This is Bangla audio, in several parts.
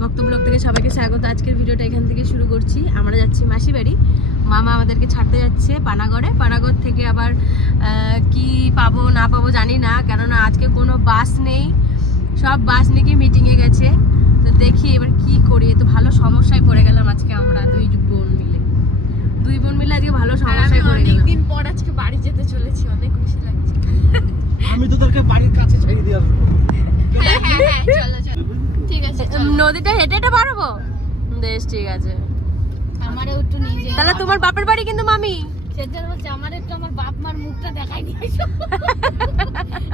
ভক্ত ব্লগ থেকে সবাইকে স্বাগত। আজকের ভিডিওটা এখান থেকে শুরু করছি। আমরা যাচ্ছি মাসি বাড়ি। মামা আমাদেরকে ছাড়তে যাচ্ছে পানাগড়ে। পানাগড় থেকে আবার কি পাবো না পাবো জানি না, কেননা আজকে কোনো বাস নেই, সব বাস নাকি মিটিংয়ে গেছে। তো দেখি এবার কি করি। তো ভালো সমস্যায় পড়ে গেলাম আজকে আমরা দুই বোন মিলে আজকে ভালো সমস্যায় পড়ে গেলাম। অনেকদিন পর আজকে বাড়ি যেতে চলেছি, অনেক খুশি লাগছে। আমি তো তোকে বাড়ির কাছে ছেড়ে দিয়ে আসবো। হ্যাঁ চলো চলো, ঠিক আছে চলো। নদীটা হেঁটে হেঁটে পারবো? বেশ ঠিক আছে। আমারও একটু নিয়ে যাও। তাহলে তোমার বাপের বাড়ি কিন্তু মামি সেটা বলছে আমার একটু আমার বাপ মার মুখটা দেখাই দিয়েছো।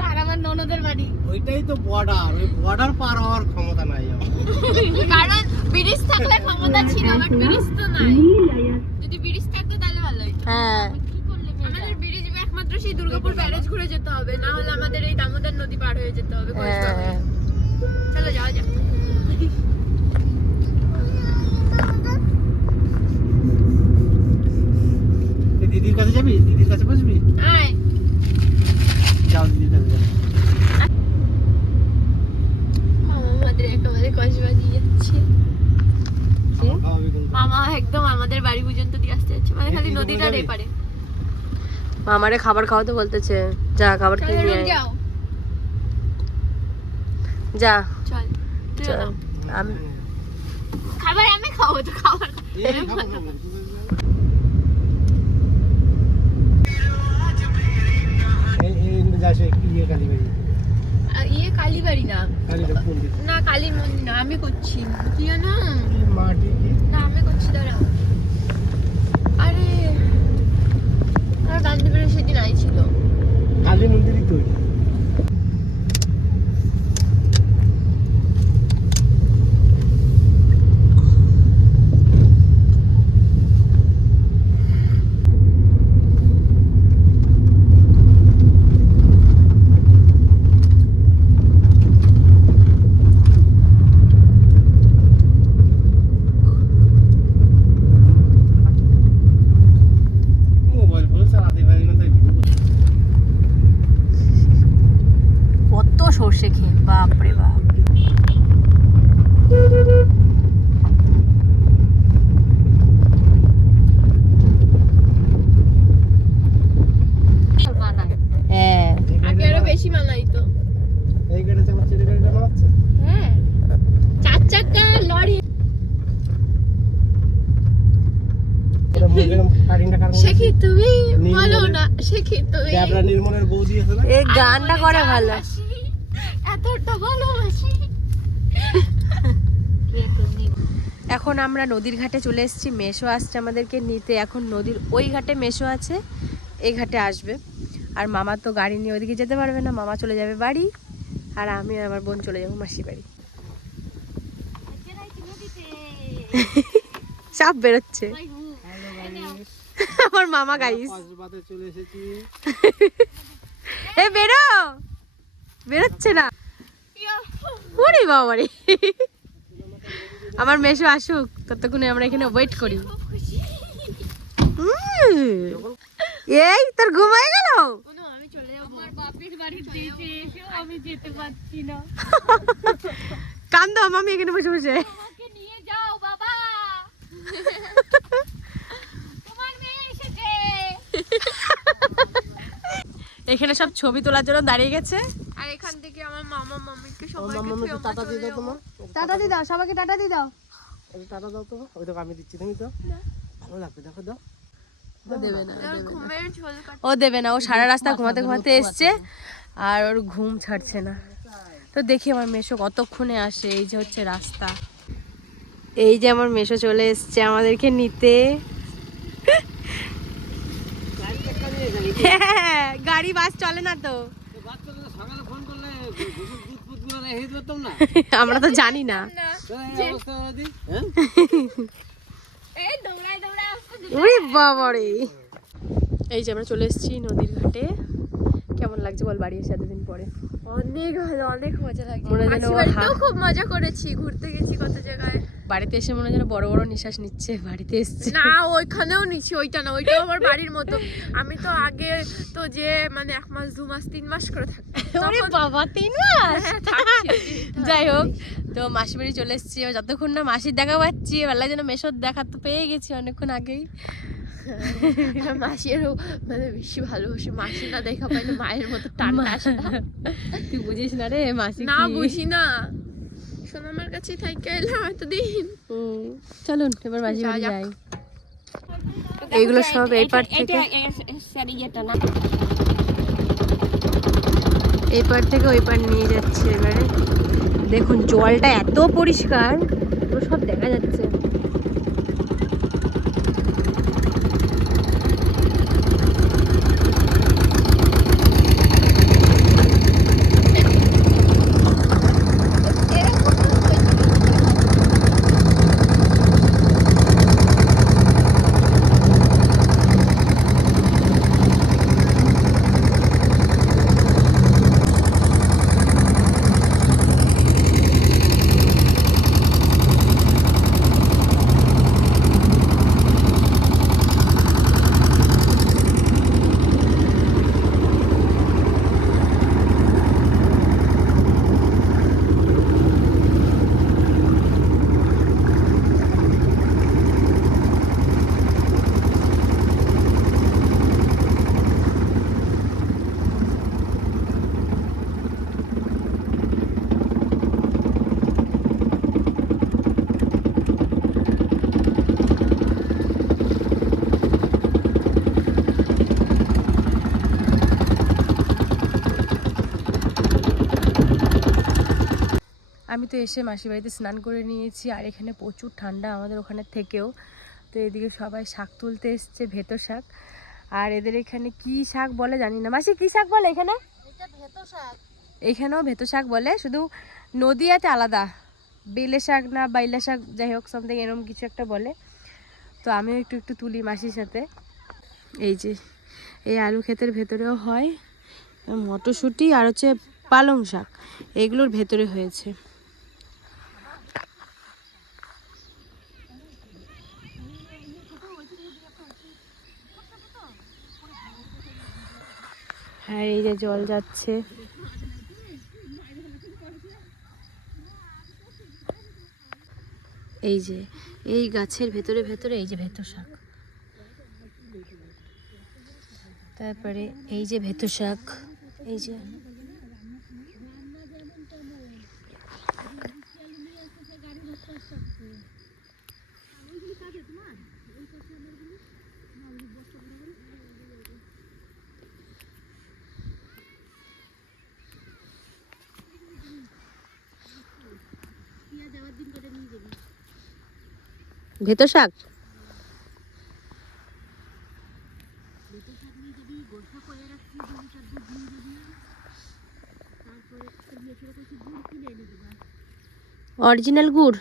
আর আমার ননদের বাড়ি ওইটাই তো বর্ডার, ওই বর্ডার পার হওয়ার ক্ষমতা নাই আমার। কারণ ব্রিজ থাকলে ক্ষমতা ছিল, বাট ব্রিজ তো নাই। যদি ব্রিজ থাকতো তাহলে ভালোই। হ্যাঁ, আমাদের ব্রিজ একমাত্র সেই দুর্গাপুর ব্যারেজ ঘুরে যেতে হবে, না হলে আমাদের এই দামোদর নদী পার হয়ে যেতে হবে। চলো যাওয়া যাক। দিদির কাছে যাবি? দিদির কাছে বসবি? আয় যাও দিদির কাছে যাও। আমাদের একেবারে কসবা দিয়ে যাচ্ছে। মামা একদম আমাদের বাড়ি পর্যন্ত দিয়ে আসতে যাচ্ছে, মানে খালি নদীটার এপারে। মামারে খাবার খাওয়াতে বলতেছে, যা খাবার খেয়ে নিয়ে আয়। যাও যা চল চল। আমি খাবার আমি খাবো তো খাবার। ইয়ে কালীবাড়ি না, না কালীর মন্দির না, আমি করছি কি জানো না, আমি করছি দাঁড়া। আরে আমার বান্ধবীরা সেদিন আইছিল। কালী মন্দিরই তো। কত সর্ষে খেয়ে, বাপরে বাপ। হ্যাঁ, আগে আরো বেশি মানাই তো। এই গাড়ি চালাচ্ছে, এই গাড়িটা চালাচ্ছে। হ্যাঁ, চার চাকা লরি। শেখি তুমি বলো না, শেখি তুমি। আপনার নির্মলের বৌদি আছে না? এই গানটা করে ভালো। এতটা ভালোবাসি। এখন আমরা নদীর ঘাটে চলে এসেছি। মেশো আসছে আমাদেরকে নিতে। এখন নদীর ওই ঘাটে মেশো আছে, এই ঘাটে আসবে। আর মামা তো গাড়ি নিয়ে ওইদিকে যেতে পারবে না, মামা চলে যাবে বাড়ি, আর আমি আর আমার বোন চলে যাবো মাসি বাড়ি। সব বেরোচ্ছে আমার মামা গাইস। চলে এসেছি। এ বেরোচ্ছে না। ওরে বাবারে, আমার মেশো আসুক, ততক্ষণে আমরা এখানে ওয়েট করি। এই তোর ঘুম হয়ে গেল? আমি চলে যাবো আমার বাপের বাড়ির দিকে, আমি যেতে পারছি না। কান্দো মামি এখানে বসে বসে। আমাকে নিয়ে যাও বাবা, তোমার মেয়ে এসেছে। এখানে সব ছবি তোলার জন্য দাঁড়িয়ে গেছে। আর এখান থেকে আমার মামা মামিকে সবাইকে টাটা দিয়ে দাও তোমার। টাটা দি দাও সবাইকে, টাটা দি দাও। টাটা দাও তো। ওই তো আমি দিচ্ছি, তুমি তো ভালো লাগবে। দেখো দাও। দেবে না, ঘুমের ঝোল কাটে। ও দেবে না। ও সারা রাস্তা ঘুমাতে ঘুমাতে এসছে আর ওর ঘুম ছাড়ছে না। তো দেখি আমার মেশো কতক্ষণে আসে। এই যে হচ্ছে রাস্তা, এই যে আমার মেশো চলে এসছে আমাদেরকে নিতে। হ্যাঁ, গাড়ি বাস চলে না তো। আমরা তো জানি না। ওরে বাবারে, এই যে আমরা চলে এসেছি নদীর ঘাটে। কেমন লাগছে বল বাড়ি এসে এতদিন পরে? অনেক ভালো, অনেক মজা লাগছে। মনে হয় যেন মাসির বাড়িতেও খুব মজা করেছি, ঘুরতে গেছি কত জায়গায়। বাড়িতে এসে মনে হয় যেন বড় বড় নিঃশ্বাস নিচ্ছে, বাড়িতে এসছে। না ওইখানেও নিচ্ছি, ওইটা না, ওইটাও আমার বাড়ির মতো। আমি তো আগে তো যে মানে 1 মাস 2 মাস 3 মাস করে থাকতাম। ওরে বাবা 3 মাস। থাকছি। যাই হোক, তো মাসির বাড়ি চলে এসেছি। যতক্ষণ না মাসির দেখা পাচ্ছি, বেলা যেন মেশোর দেখা তো পেয়ে গেছি অনেকক্ষণ আগেই। মাসিরও মানে বেশি ভালোবাসি, মাসি না দেখা পাইলে মায়ের মতো টানটা আসে না। তুই বুঝিস না রে মাসি না কি। বুঝি না, শোন আমার কাছে থাইকা এলাম এতদিন। চলুন এবার মাসির বাড়ি যাক। যাই। এইগুলো সব এই পার থেকে এই পার থেকে ওই পার নিয়ে যাচ্ছে। এবারে দেখুন জলটা এত পরিষ্কার, পুরো সব দেখা যাচ্ছে। আমি তো এসে মাসির বাড়িতে স্নান করে নিয়েছি, আর এখানে প্রচুর ঠান্ডা আমাদের ওখানের থেকেও। তো এদিকে সবাই শাক তুলতে এসছে, ভেতো শাক। আর এদের এখানে কি শাক বলে জানি না। মাসি কি শাক বলে এখানে? এখানেও ভেতো শাক বলে, শুধু নদিয়াতে আলাদা, বেলে শাক না বাইলা শাক, যাই হোক সামথিং এরকম কিছু একটা বলে। তো আমিও একটু একটু তুলি মাসির সাথে। এই যে এই আলু ক্ষেতের ভেতরেও হয় মটরশুঁটি, আর হচ্ছে পালং শাক, এগুলোর ভেতরে হয়েছে। আর এই যে জল যাচ্ছে, এই যে এই গাছের ভেতরে ভেতরে এই যে ভেতো শাক, তারপরে এই যে ভেতো শাক, এই যে ভেতো শাক। অরিজিনাল গুড়।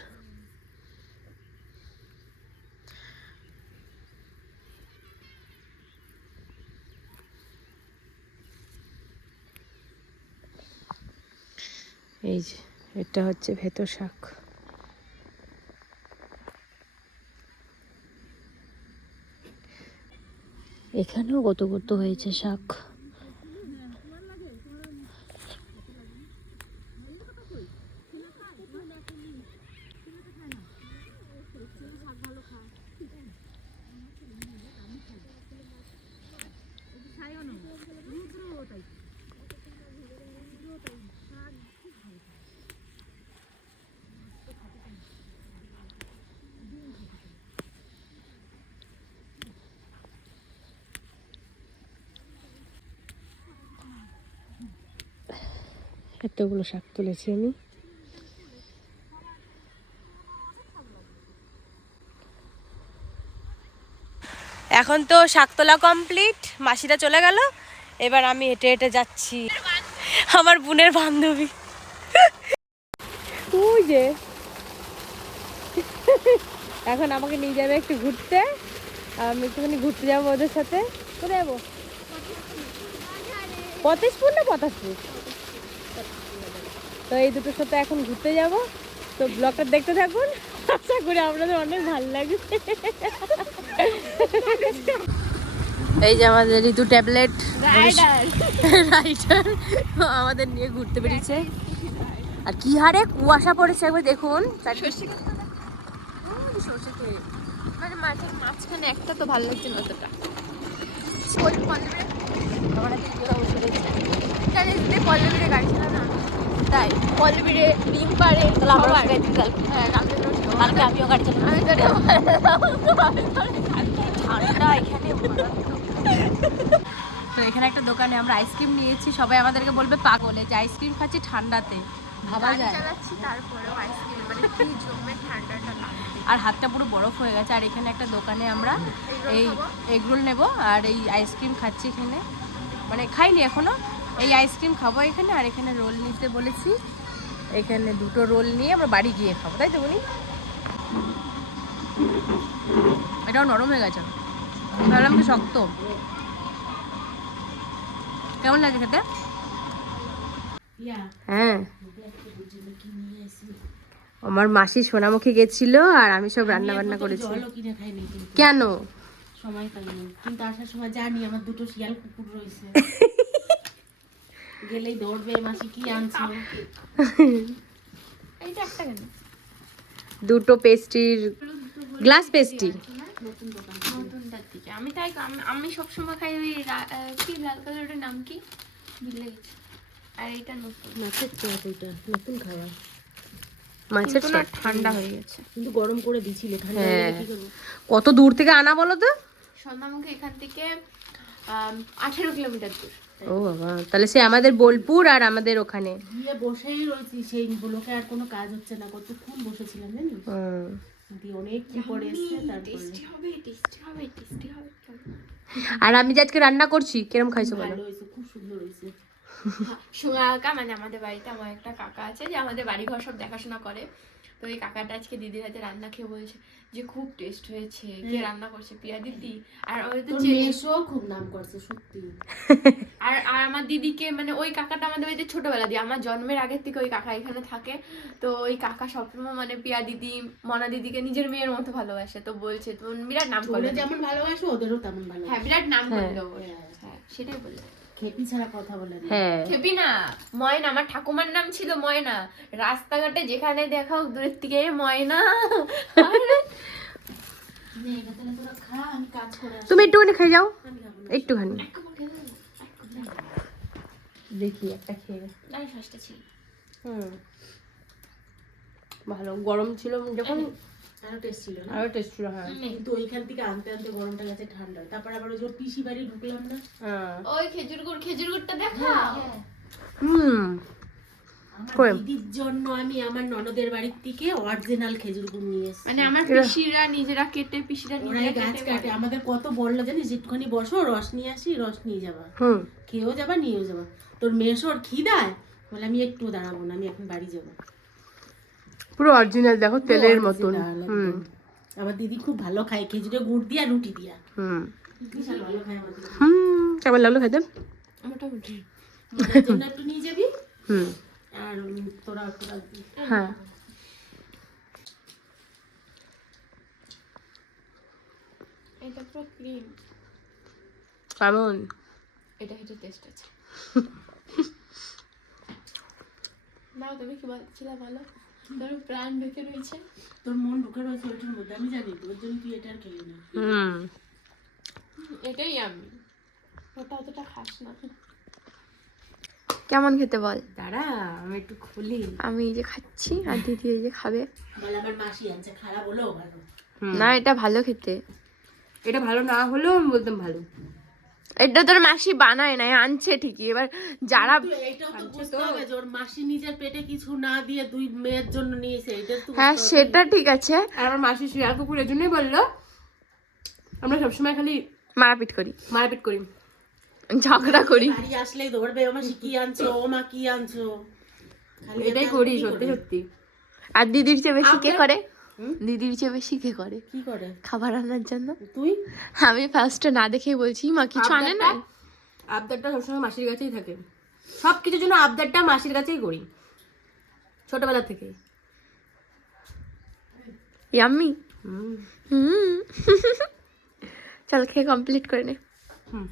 এই যে এটা হচ্ছে ভেতো শাক। এখানেও কত কত হয়েছে শাক। এতগুলো শাক তুলেছি আমি। এখন তো শাক তোলা কমপ্লিট, মাসিরা চলে গেল, এবার আমি হেঁটে হেঁটে যাচ্ছি। আমার বোনের বান্ধবী ওই যে এখন আমাকে নিয়ে যাবে একটু ঘুরতে, আমি একটুখানি ঘুরতে যাবো ওদের সাথে। কোথায় যাবো? পতেশপুর না পতাশপুর? ও তো এই দুটোর সাথে এখন ঘুরতে যাব, তো ব্লগটা দেখতে থাকুন, আশা করি আপনাদের অনেক ভালো লাগবে। এই যে আমাদের ঋতু ট্যাবলেট রাইডার আমাদের নিয়ে ঘুরতে বেরিয়েছে। আর কি হারে কুয়াশা পড়েছে একবার দেখুন। মানে মাঠের মাঝখানে একটা তো ভালো লাগছে না অতটা। পল্লবীরে গাড়ি ছিল না, তাই পল্লবীরে ডিম পারে কালকে আমিও গাড়ি চালাবো। ঠান্ডা এখানে। তো এখানে একটা দোকানে আমরা আইসক্রিম নিয়েছি, সবাই আমাদেরকে বলবে পাগলে যে আইসক্রিম খাচ্ছি ঠান্ডাতে, ভাবা যায়। চালাচ্ছি তারপরেও আইসক্রিম মানে কি জমে ঠান্ডাটা লাগে। আর হাতটা পুরো বরফ হয়ে গেছে। আর এখানে একটা দোকানে আমরা এই এগরোল নেব আর এই আইসক্রিম খাচ্ছি এখানে, মানে খাইনি এখনো, এই আইসক্রিম খাবো এখানে। আর এখানে রোল নিতে বলেছি, এখানে দুটো রোল নিয়ে আমরা বাড়ি গিয়ে খাবো, তাই তো বলি। এটাও নরম হয়ে গেছে, ভাবলাম কি শক্ত। কেমন লাগে খেতে? হ্যাঁ, আমার মাসি সোনামুখী গেছিল আর আমি সব রান্না বান্না করেছি। কেন? সময় পাইনি, কিন্তু আসার সময় জানি আমার দুটো শিয়াল কুকুর রয়েছে, গেলেই দৌড়বে মাসি কি আনছো। এইটা একটা কেন? দুটো পেস্ট্রির গ্লাস পেস্ট্রি। নতুনটার দিকে আমি তাই আমি সবসময় খাই ওই কি লাল কালারের নাম কি ভুলে গেছি। আর এটা নতুন মাছের চপ, এটা নতুন খাওয়া, মাছের কিন্তু না, ঠান্ডা হয়ে গেছে। কিন্তু গরম করে দিছিলে, ঠান্ডা হয়ে গেলে কি করবো? কত দূর থেকে আনা বলো তো? সন্ধ্যামুখী এখান থেকে 18 কিলোমিটার দূর। ও বাবা, তাহলে সে আমাদের বোলপুর আর আমাদের ওখানে গিয়ে বসেই রয়েছি, সেই ব্লকে আর কোনো কাজ হচ্ছে না, কতক্ষণ বসেছিলাম জানিস, দিয়ে অনেক কি পরে এসছে। তারপরে টেস্টি হবে, টেস্টি হবে, টেস্টি হবে। আর আমি যে আজকে রান্না করছি কিরম খাইছো বলো? ভালো হয়েছে, খুব সুন্দর হয়েছে। সোঙা কাকা মানে আমাদের বাড়িতে আমার একটা কাকা আছে যে আমাদের বাড়িঘর সব দেখাশোনা করে। তো এই কাকাটা আজকে দিদির হাতে রান্না খেয়ে বলছে যে খুব টেস্ট হয়েছে, কে রান্না করছে? প্রিয়া দিদি। আর ওই তো মেশো খুব নাম করছে সত্যি। আর আমার দিদিকে মানে ওই কাকাটা আমাদের বাড়িতে ছোটবেলা দিয়ে, আমার জন্মের আগের থেকে ওই কাকা এখানে থাকে। তো ওই কাকা সবসময় মানে প্রিয়া দিদি মনা দিদিকে নিজের মেয়ের মতো ভালোবাসে। তো বলছে তুমি বিরাট নাম করে, যেমন ভালোবাসো ওদেরও তেমন ভালো। হ্যাঁ বিরাট নাম করে দেবো। হ্যাঁ সেটাই বলে। খেপি ছাড়া কথা বলে না। হ্যাঁ, খেপি না, ময়না। আমার ঠাকুমার নাম ছিল ময়না। রাস্তাঘাটে যেখানে দেখাও দূরের থেকে ময়না। তুমি একটুখানি খাই যাও, একটুখানি দেখি একটা খেয়ে। আমি ফার্স্টে ছিল। ভালো গরম ছিল যখন, আরো টেস্ট ছিল না? আরো টেস্ট ছিল। হ্যাঁ, কিন্তু ওইখান থেকে আনতে আনতে গরমটা গেছে ঠান্ডা। তারপর আবার ওই যে পিসি বাড়ি ঢুকলাম না, ওই খেজুর গুড়টা দেখাও। আমার দিদির জন্য আমি আমার ননদের বাড়ির থেকে অরিজিনাল খেজুর গুড় নিয়ে এসেছি। মানে আমার পিসিরা নিজেরা কেটে, পিসিরা ওরাই নিজেরা গাছ কাটে। আমাদের কত বললো জানিস, একটুখানি বসো, রস নিয়ে আসি, রস নিয়ে যাবা, খেয়েও যাবা নিয়েও যাবা। তোর মেশোর খিদায় বলে আমি একটু দাঁড়াবো না, আমি এখন বাড়ি যাবো। পুরো অরিজিনাল দেখো, তেলের মতন। আমার দিদি খুব ভালো খায় খেজুরের গুড় দিয়া, রুটি দিয়া। বিশাল ভালো খায় আমার দিদি। কেমন লাগলো খেতে? মোটামুটি। ওদের জন্য একটু নিয়ে যাবি, আর তোরা একটু রাখবি। হ্যাঁ, এটা পুরো ক্রিম। কেমন? এটা হেঁটে টেস্ট আছে। নাও তুমি কি বলছিলা বলো? তোর প্রাণ ঢুকে রয়েছে, তোর মন ঢুকে রয়েছে ওইটার মধ্যে, আমি জানি। তোর জন্য তুই এটা আর খেলি না। এটাই আমি, ওটা অতটা খাস না। কেমন খেতে বল? দাঁড়া আমি একটু খুলি। আমি এই যে খাচ্ছি আর দিদি এই যে খাবে। বলে আমার মাসি আনছে, খারাপ হলেও ভালো। না এটা ভালো খেতে। এটা ভালো না হলেও আমি বলতাম ভালো। এটা তোর মাসি বানায় না, আনছে ঠিকই। এবার যারা এইটাও তো বুঝতে হবে যে ওর মাসি নিজের পেটে কিছু না দিয়ে দুই মেয়ের জন্য নিয়েছে, এটা তো। হ্যাঁ সেটা ঠিক আছে। আর আমার মাসি শিয়াল কুকুরের জন্যই বললো আমরা সবসময় খালি মারপিট করি, মারপিট করি, ঝগড়া করি। বাড়ি আসলেই দৌড়বে, ও মাসি কি আনছো, ও মা কি আনছো, এটাই করি সত্যি সত্যি। আর দিদির চেয়ে বেশি কে করে? দিদির চেয়ে বেশি কে করে কি করে খাবার রান্নার জন্য? তুই? আমি ফার্স্টে না দেখেই বলছি মা কিছু আনে না। আবদারটা সবসময় মাসির কাছেই থাকে, সব কিছুর জন্য আবদারটা মাসির কাছেই করি। ছোটবেলা থেকে। ইয়াম্মি। হুম চল খেয়ে কমপ্লিট করে নে। হুম